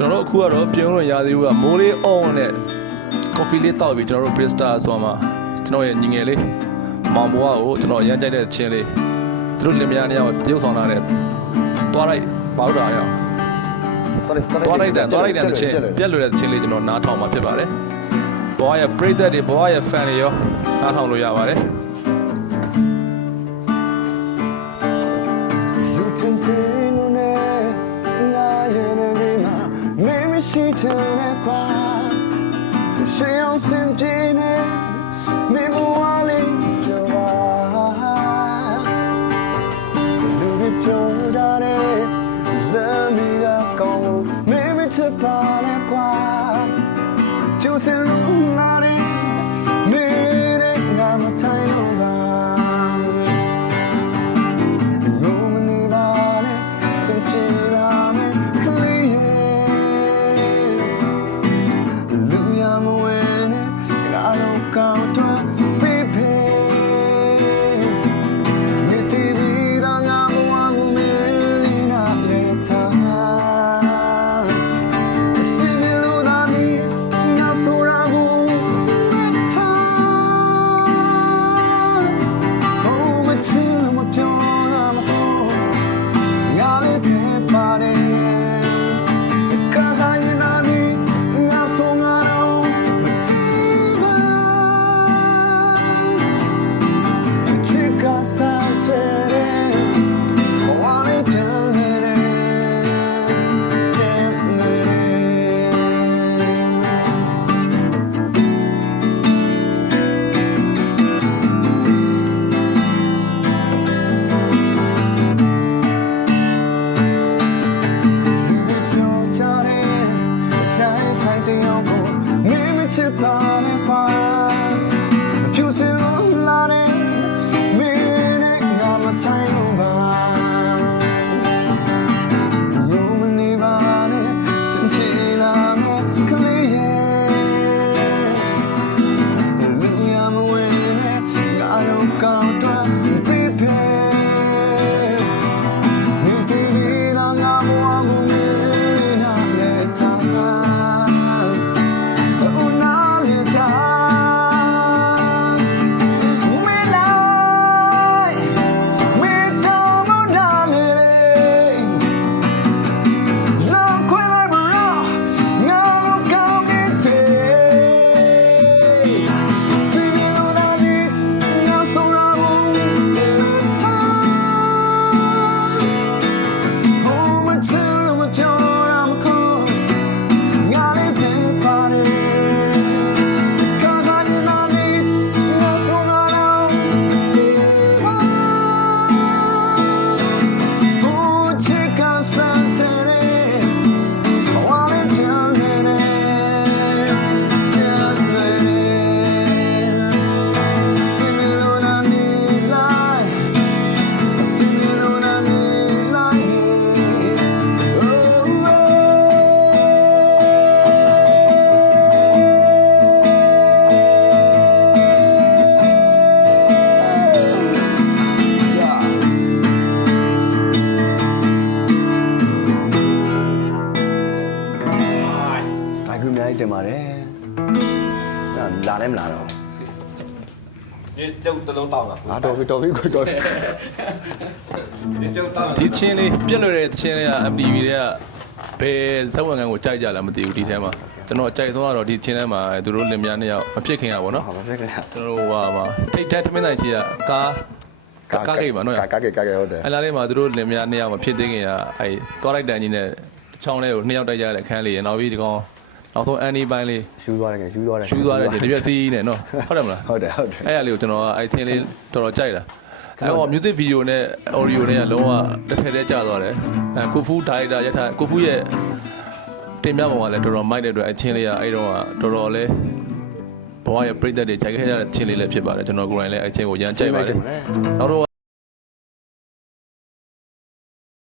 ကျွန်တော်တို့အခုကတော့ပြုံးလို့ရသေးဘူးကမိုးလေးအောင်းနဲ့ coffee လေးတောက်ပြီးကျွန်တော်တို့ Brista ဆိုမှာကျွန်တော်ရဲ့ညီငယ်လေးမောင်ဘွားကိုကျွန်တော်ရမ်းကြိုက်တဲ့ချင်းလေးသူတို့လင်မယားနှစ်ယောက်တရုပ်ဆောင်လာတဲ့တွားလိုက်ပေါက်တာရအောင်တွားလိုက်တဲ့ချင်းပြက်လွယ်တဲ့ချင်းလေးကျွန်တော်နားထောင်မှာဖြစ်ပါတယ်ဘွားရဲ့ပရိသတ်တွေဘွားရဲ့ fan တွေရောနားထောင်လို့ရပါတယ်ရှိတဲ့ကွာရှေးအောင်စင်ပြင်းနေမိဘဝလေးပြောပါလူတွေပြောကြတယ်လမ်းမီကကောင်းလို့မိမချစ်ပါနဲ့ကွာကျူစင်လုံးလာတယ်နေနဲ့ငါမထိုင်လို့ပါရိုးမနေပါနဲ့စင်ပြင်းလာမယ်ကလေးတင်ပါတယ်လာလည်းမလာတော့ဒီကျုပ်တလုံးတောင်းလားတော်ပြီကိုတော်ပြီဒီကျုပ်တောင်းဒီချင်းလေးပြက်လွယ်တဲ့ချင်းလေးက MTV တွေကဘယ်ဇက်ဝင်ကန်ကိုကြိုက်ကြလားမသိဘူးဒီထဲမှာကျွန်တော်ကြိုက်ဆုံးကတော့ဒီချင်းထဲမှာသူတို့လင်မယားနှစ်ယောက်မဖြစ်ခင်ရပါတော့ဟုတ်ပါဖြစ်ခင်ကျွန်တော်ဟိုမှာထိတ်တက်ထမင်းတိုင်းရှိကကားကိတ်ပါနော်ကားကိတ်ဟုတ်တယ်အဲ့လာလေးမှာသူတို့လင်မယားနှစ်ယောက်မဖြစ်သေးခင်ကအဲ့သွားလိုက်တန်ကြီးနဲ့ချောင်းလေးကိုနှစ်ယောက်တိုက်ကြတဲ့ခန်းလေးရနောက်ပြီးဒီကောင်နောက်ဆုံးအန်နီပိုင်းလေးရှူးသွားတယ်ရှူးသွားတယ်ဒီပြက်စီးနဲ့နော်ဟုတ်တယ်မလားဟုတ်တယ်အဲ့ရလေးကိုကျွန်တော်အဲ့ချင်းလေးတော်တော်ကြိုက်တာအဲ့ဟော music video နဲ့ audio နဲ့ကလုံးဝတစ်ထည့်တည်းကျသွားတယ်ကိုဖူးဒါရိုက်တာရထားကိုဖူးရဲ့တင်ပြပုံကလည်းတော်တော်မိုက်တဲ့အတွက်အချင်းလေးကအဲ့တော့တော်တော်လေးဘဝရဲ့ပြိတ္တတွေကြိုက်ခဲ့ကြတဲ့ချင်းလေးလည်းဖြစ်ပါတယ်ကျွန်တော်ကိုယ်တိုင်လည်းအချင်းကိုရမ်းကြိုက်ပါတယ်နောက်တော့